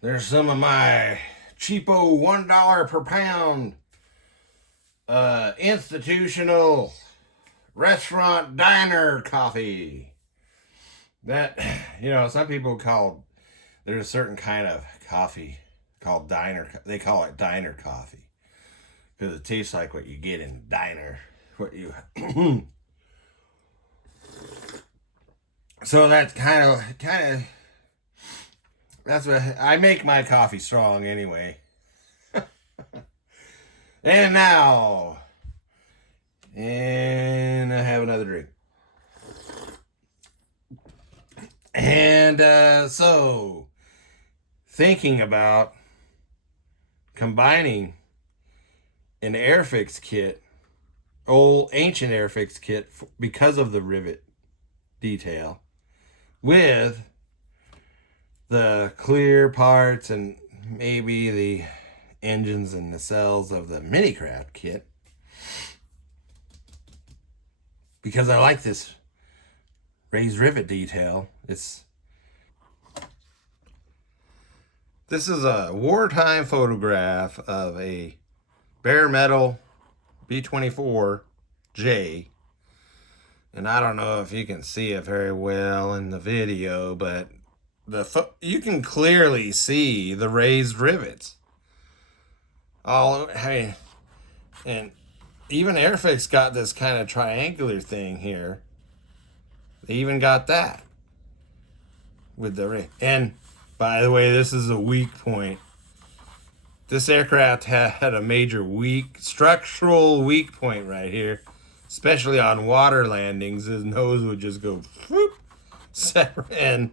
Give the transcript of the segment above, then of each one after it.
There's some of my cheapo $1 per pound institutional restaurant diner coffee. That, some people call, there's a certain kind of coffee called diner, they call it diner coffee because it tastes like what you get in a diner. What you So that's kind of that's what I make my coffee strong anyway. And now, and I have another drink. And so, thinking about combining an Airfix kit, old Ancient Airfix kit, because of the rivet detail, with the clear parts and maybe the engines and nacelles of the Minicraft kit, because I like this raised rivet detail. This is a wartime photograph of a bare metal B-24J, and I don't know if you can see it very well in the video, but you can clearly see the raised rivets. And even Airfix got this kind of triangular thing here. They even got that with the and by the way, this is a weak point. This aircraft had a major structural weak point right here, especially on water landings. His nose would just go whoop, and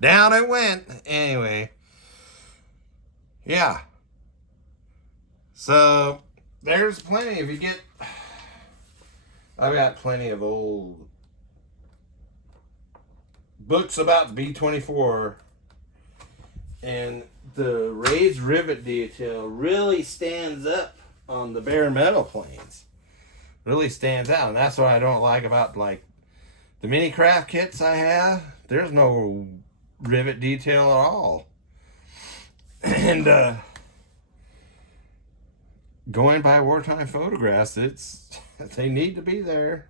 down it went. Anyway, yeah. So there's plenty. I've got plenty of old books about the B-24, and the raised rivet detail really stands up on the bare metal planes. Really stands out, and that's what I don't like about the Minicraft kits I have. There's no rivet detail at all. And going by wartime photographs, they need to be there.